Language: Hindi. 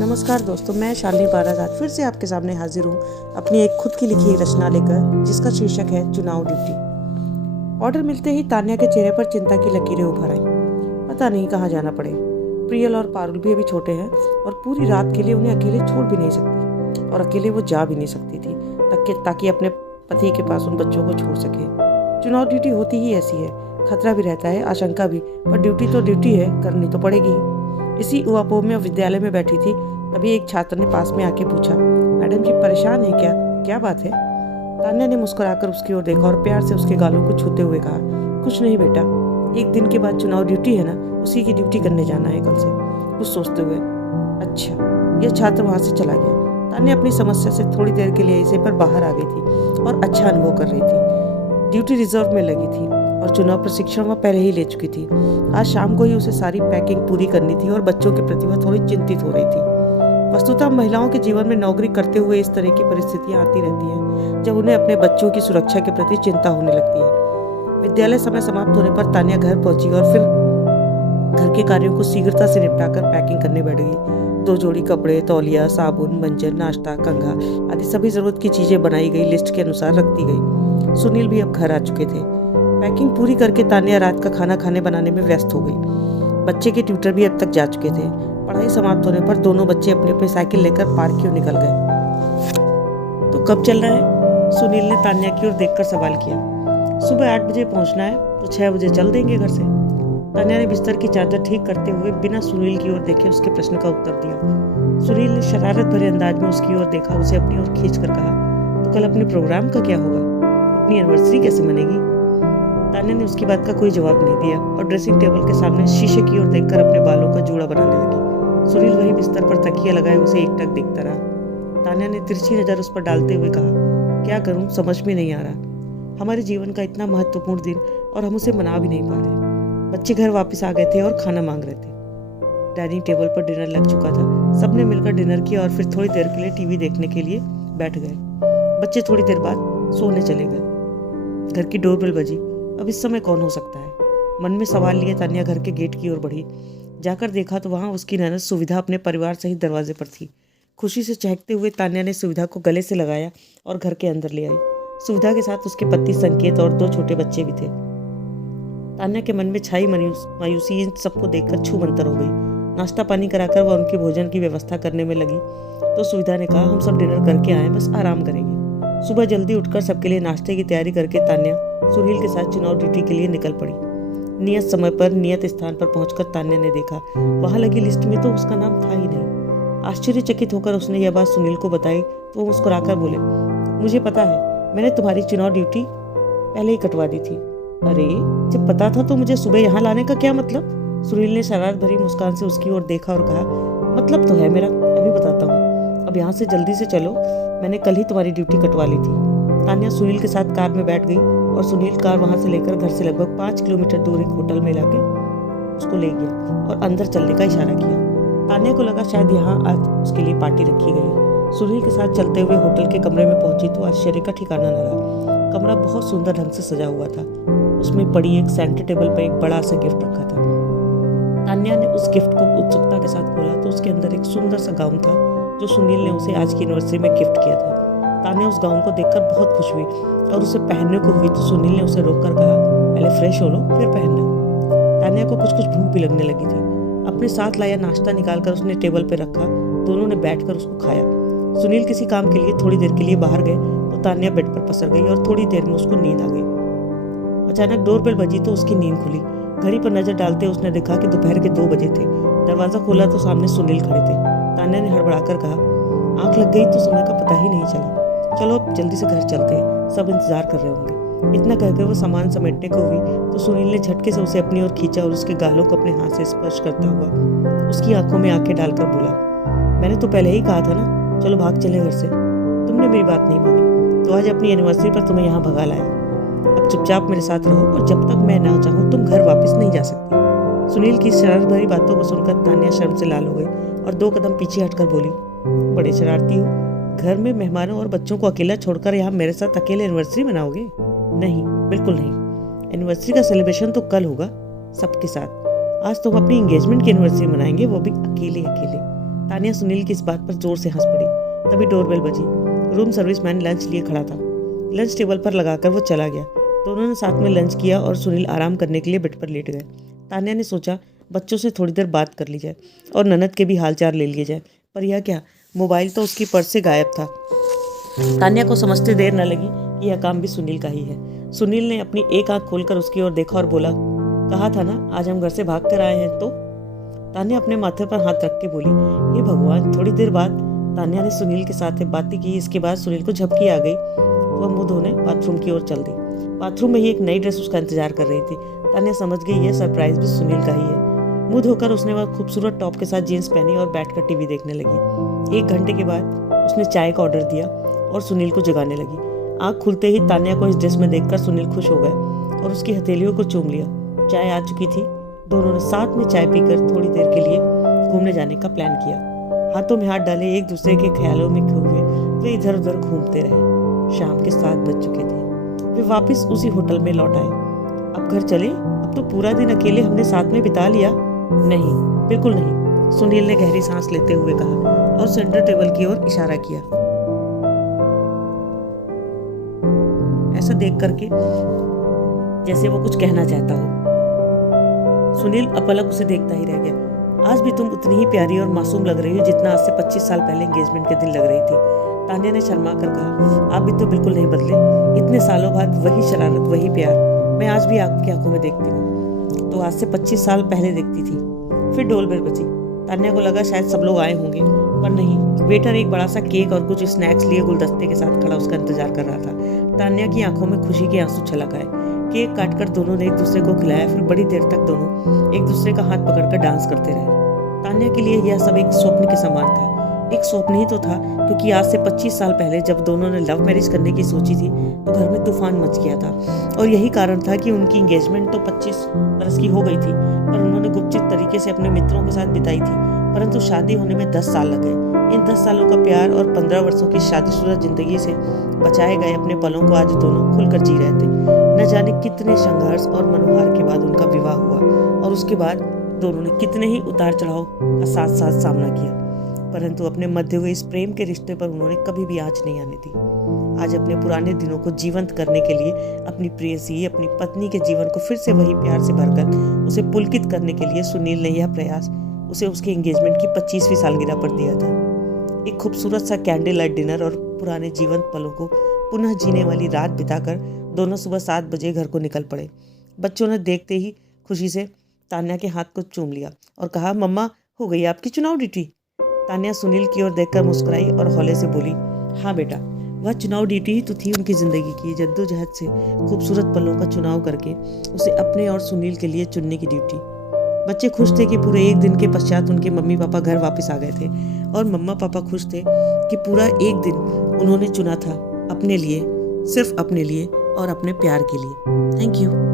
नमस्कार दोस्तों, मैं शालिनी पाराज आज फिर से आपके सामने हाजिर हूँ अपनी एक खुद की लिखी रचना लेकर, जिसका शीर्षक है चुनाव ड्यूटी। ऑर्डर मिलते ही तान्या के चेहरे पर चिंता की लकीरें उभर आईं। पता नहीं कहाँ जाना पड़े। प्रियल और पारुल भी अभी छोटे हैं और पूरी रात के लिए उन्हें अकेले छोड़ भी नहीं सकती, और अकेले वो जा भी नहीं सकती थी ताकि अपने पति के पास उन बच्चों को छोड़ सके। चुनाव ड्यूटी होती ही ऐसी है, खतरा भी रहता है, आशंका भी, पर ड्यूटी तो ड्यूटी है, करनी तो पड़ेगी। इसी उहापोह में विद्यालय में बैठी थी, तभी एक छात्र ने पास में आके पूछा, मैडम जी परेशान है क्या? क्या बात है? तान्या ने मुस्कुराकर उसकी ओर देखा और प्यार से उसके गालों को छूते हुए कहा, कुछ नहीं बेटा, एक दिन के बाद चुनाव ड्यूटी है ना, उसी की ड्यूटी करने जाना है कल से। कुछ सोचते हुए, अच्छा। यह छात्र वहां से चला गया। तान्या अपनी समस्या से थोड़ी देर के लिए इसे पर बाहर आ गई थी और अच्छा अनुभव कर रही थी। ड्यूटी रिजर्व में लगी थी और चुनाव प्रशिक्षण वह पहले ही ले चुकी थी। आज शाम को ही उसे सारी पैकिंग पूरी करनी थी और बच्चों के प्रति वह थोड़ी चिंतित हो रही थी। वस्तुतः महिलाओं के जीवन में नौकरी करते हुए इस तरह की परिस्थितियां आती रहती हैं, जब उन्हें अपने बच्चों की सुरक्षा के प्रति चिंता होने लगती है। विद्यालय समय समाप्त होने पर तान्या घर पहुंची और फिर घर के कार्यों को शीघ्रता से निपटाकर पैकिंग करने बैठ गई। 2 जोड़ी कपड़े, तौलिया, साबुन, मंजन, नाश्ता, कंघा आदि सभी जरूरत की चीजें बनाई गई, लिस्ट के अनुसार रख दी गई। सुनील भी अब घर आ चुके थे। पैकिंग पूरी करके तान्या रात का खाना खाने बनाने में व्यस्त हो गई। बच्चे के ट्यूटर भी अब तक जा चुके थे। पढ़ाई समाप्त होने पर दोनों बच्चे अपनी अपनी साइकिल लेकर पार्क की ओर निकल गए। तो कब चल रहा है? सुनील ने तान्या की ओर देखकर सवाल किया। सुबह 8 बजे पहुंचना है, तो 6 बजे चल देंगे घर से। तान्या ने बिस्तर की चादर ठीक करते हुए बिना सुनील की ओर देखे उसके प्रश्न का उत्तर दिया। सुनील ने शरारत भरे अंदाज में उसकी ओर देखा, उसे अपनी ओर खींच कर कहा, तो कल अपने प्रोग्राम का क्या होगा? अपनी एनिवर्सरी कैसे मनेगी? तान्या ने उसकी बात का कोई जवाब नहीं दिया और ड्रेसिंग टेबल के सामने शीशे की ओर देखकर अपने बालों का जूड़ा बनाने लगी। सुनील वही बिस्तर पर तकिया लगाए उसे एकटक देखता रहा। तान्या ने तिरछी नजर उस पर डालते हुए कहा, क्या करूं, समझ में नहीं आ रहा। हमारे जीवन का इतना महत्वपूर्ण दिन और हम उसे मना भी नहीं पा रहे। बच्चे घर वापस आ गए थे और खाना मांग रहे थे। डाइनिंग टेबल पर डिनर लग चुका था। सबने मिलकर डिनर किया और फिर थोड़ी देर के लिए टीवी देखने के लिए बैठ गए। बच्चे थोड़ी देर बाद सोने चले गए। घर की डोरबेल बजी। अब इस समय कौन हो सकता है? मन में सवाल लिए तान्या घर के गेट की ओर बढ़ी। जाकर देखा तो वहां उसकी ननद सुविधा अपने परिवार सहित दरवाजे पर थी। खुशी से चहकते हुए तान्या ने सुविधा को गले से लगाया और घर के अंदर ले आई। सुविधा के साथ उसके पति संकेत और 2 छोटे बच्चे भी थे। तान्या के मन में छाई मायूसी इन सबको देखकर छूमंतर हो गई। नाश्ता पानी कराकर वह उनके भोजन की व्यवस्था करने में लगी तो सुविधा ने कहा, हम सब डिनर करके आए, बस आराम करेंगे। सुबह जल्दी उठकर सबके लिए नाश्ते की तैयारी करके तान्या सुनील के साथ चुनाव ड्यूटी के लिए निकल पड़ी। नियत समय पर नियत स्थान पर पहुंचकर तान्या ने देखा, वहां लगी लिस्ट में तो उसका नाम था ही नहीं। आश्चर्यचकित होकर उसने यह बात सुनील को बताई तो वो मुस्कुराकर बोले, मुझे पता है, मैंने तुम्हारी चुनाव ड्यूटी पहले ही कटवा दी थी। अरे, जब पता था तो मुझे सुबह यहाँ लाने का क्या मतलब? सुनील ने शरारत भरी मुस्कान से उसकी ओर देखा और कहा, मतलब तो है मेरा, अभी बताता हूँ। अब यहाँ से जल्दी से चलो, मैंने कल ही तुम्हारी ड्यूटी कटवा ली थी। तान्या सुनील के साथ कार में बैठ गई और सुनील कार वहां से लेकर घर से लगभग 5 किलोमीटर दूर एक होटल में लाके उसको ले गया और अंदर चलने का इशारा किया। तान्या को लगा शायद यहाँ आज उसके लिए पार्टी रखी गई। सुनील के साथ चलते हुए होटल के कमरे में पहुंची तो आश्चर्य का ठिकाना न रहा। कमरा बहुत सुंदर ढंग से सजा हुआ था। उसमें पड़ी एक सेंटर टेबल पर एक बड़ा सा गिफ्ट रखा था। तान्या ने उस गिफ्ट को उत्सुकता के साथ खोला तो उसके अंदर एक सुंदर सा गाउन था जो सुनील ने उसे आज की एनिवर्सरी में गिफ्ट किया था। तान्या उस गाउन को देखकर बहुत खुश हुई और उसे पहनने को हुई तो सुनील ने उसे रोककर कहा, पहले फ्रेश हो लो फिर पहनना। तान्या को कुछ भूख भी लगने लगी थी। अपने साथ लाया नाश्ता निकालकर उसने टेबल पर रखा। दोनों ने बैठकर उसको खाया। सुनील किसी काम के लिए थोड़ी देर के लिए बाहर गए तो तान्या बेड पर पसर गई और थोड़ी देर में उसको नींद आ गई। अचानक डोरबेल बजी तो उसकी नींद खुली। घड़ी पर नजर डालते उसने देखा कि दोपहर के 2 बजे थे। दरवाजा खोला तो सामने सुनील खड़े थे। तान्या ने हड़बड़ाकर कहा, आंख लग गई तो समय का पता ही नहीं चला। चलो अब जल्दी से घर चलते हैं, सब इंतजार कर रहे होंगे। इतना कहकर वो सामान समेटने को हुई तो सुनील ने झटके से उसे अपनी ओर खींचा और उसके गालों को अपने हाथ से स्पर्श करता हुआ उसकी आंखों में आंखें डालकर बोला, मैंने तो पहले ही कहा था ना, चलो भाग चले घर से। तुमने मेरी बात नहीं मानी तो आज अपनी एनिवर्सरी पर तुम्हें यहाँ भगा लाया। अब चुपचाप मेरे साथ रहो और जब तक मैं ना चाहूँ तुम घर वापस नहीं जा सकती। सुनील की शरारत भरी बातों को सुनकर तान्या शर्म से लाल हो गई और 2 कदम पीछे हटकर बोली, बड़े शरारती हो, घर में मेहमानों और बच्चों को अकेला छोड़कर यहाँ मेरे साथ अकेले एनिवर्सरी मनाओगे? नहीं, बिल्कुल नहीं। एनिवर्सरी का सेलिब्रेशन तो कल होगा सबके साथ। आज तो हम अपनी एंगेजमेंट की एनिवर्सरी मनाएंगे, वो भी अकेले अकेले। तानिया सुनील की इस बात पर जोर से हंस पड़ी। तभी डोरबेल बजी। रूम सर्विस मैन लंच लिए खड़ा था। लंच टेबल पर लगाकर वो चला गया। दोनों ने साथ में लंच किया और सुनील आराम करने के लिए बेड पर लेट गए। तानिया ने सोचा बच्चों से थोड़ी देर बात कर ली जाए और ननद के भी हालचाल ले लिए जाए, पर यह क्या, मोबाइल तो उसकी पर्स से गायब था। तानिया को समझते देर न लगी कि यह काम भी सुनील का ही है। सुनील ने अपनी एक आंख खोलकर उसकी ओर देखा और बोला, कहा था ना आज हम घर से भाग कर आए हैं तो। तानिया अपने माथे पर हाथ रख के बोली, हे भगवान। थोड़ी देर बाद तानिया ने सुनील के साथ बातें की। इसके बाद सुनील को झपकी आ गई। वह मुंह धोने बाथरूम की ओर चल दी। बाथरूम में ही एक नई ड्रेस उसका इंतजार कर रही थी। तानिया समझ गई यह सरप्राइज भी सुनील का ही है। मुंह धोकर उसने वह खूबसूरत टॉप के साथ जीन्स पहनी और बैठकर टीवी देखने लगी। 1 घंटे के बाद उसने चाय का ऑर्डर दिया और सुनील को जगाने लगी। आंख खुलते ही तानिया को इस ड्रेस में देखकर सुनील खुश हो गए और उसकी हथेलियों को चूम लिया। चाय आ चुकी थी। दोनों ने साथ में चाय पीकर थोड़ी देर के लिए घूमने जाने का प्लान किया। हाथों में हाथ डाले एक दूसरे के ख्यालों में खो हुए वे इधर उधर घूमते रहे। शाम के 7 बज चुके थे। वे वापस उसी होटल में लौट आए। अब घर चले? अब तो पूरा दिन अकेले हमने साथ में बिता लिया। नहीं, बिल्कुल नहीं, सुनील ने गहरी सांस लेते हुए कहा और सेंटर टेबल की ओर इशारा किया, ऐसा देख करके जैसे वो कुछ कहना चाहता हो। सुनील अपलक उसे देखता ही रह गया। आज भी तुम उतनी ही प्यारी और मासूम लग रही हो जितना आज से 25 साल पहले एंगेजमेंट के दिन लग रही थी। तानिया ने शर्मा कर कहा, आप भी तो बिल्कुल नहीं बदले। इतने सालों बाद वही शरारत, वही प्यार मैं आज भी आपकी आंखों में देखती हूँ। तो आज से 25 साल पहले देखती थी। फिर डोरबेल बजी। तानिया को लगा शायद सब लोग आए होंगे, पर नहीं। वेटर एक बड़ा सा केक और कुछ स्नैक्स लिए गुलदस्ते के साथ खड़ा उसका इंतजार कर रहा था। तानिया की आंखों में खुशी के आंसू छलक आए। केक काटकर दोनों ने एक दूसरे को खिलाया। फिर बड़ी देर तक दोनों एक दूसरे का हाथ पकड़कर डांस करते रहे। तानिया के लिए यह सब एक स्वप्न के समान था। एक स्वप्न ही तो था, क्योंकि आज से 25 साल पहले जब दोनों ने लव मैरिज करने की सोची थी तो घर में तूफान मच गया था। और यही कारण था कि उनकी एंगेजमेंट तो 25 बरस की हो गई थी, पर उन्होंने गुपचुप तरीके से अपने मित्रों के साथ बिताई थी। परंतु शादी होने में 10 साल लग गए। इन 10 सालों का प्यार और 15 वर्षों की शादीशुदा जिंदगी से बचाए गए अपने पलों को आज दोनों खुलकर जी रहे थे। न जाने कितने संघर्ष और मनोहार के बाद उनका विवाह हुआ और उसके बाद दोनों ने कितने ही उतार चढ़ाव का साथ साथ सामना किया, परंतु अपने मध्य हुए इस प्रेम के रिश्ते पर उन्होंने कभी भी आंच नहीं आने दी। आज अपने पुराने दिनों को जीवंत करने के लिए अपनी प्रेयसी, अपनी पत्नी के जीवन को फिर से वही प्यार से भरकर उसे पुलकित करने के लिए सुनील ने यह प्रयास उसे उसके एंगेजमेंट की 25वीं सालगिरह पर दिया था। एक खूबसूरत सा कैंडल लाइट डिनर और पुराने जीवंत पलों को पुनः जीने वाली रात बिताकर दोनों सुबह 7 बजे घर को निकल पड़े। बच्चों ने देखते ही खुशी से तान्या के हाथ को चूम लिया और कहा, मम्मा हो गई आपकी चुनाव ड्यूटी। तान्या सुनील की ओर देखकर मुस्कुराई और हौले से बोली, हाँ बेटा, वह चुनाव ड्यूटी ही तो थी उनकी जिंदगी की। जद्दोजहद से खूबसूरत पलों का चुनाव करके उसे अपने और सुनील के लिए चुनने की ड्यूटी। बच्चे खुश थे कि पूरे 1 दिन के पश्चात उनके मम्मी पापा घर वापस आ गए थे और मम्मा पापा खुश थे कि पूरा 1 दिन उन्होंने चुना था अपने लिए, सिर्फ अपने लिए और अपने प्यार के लिए। Thank you.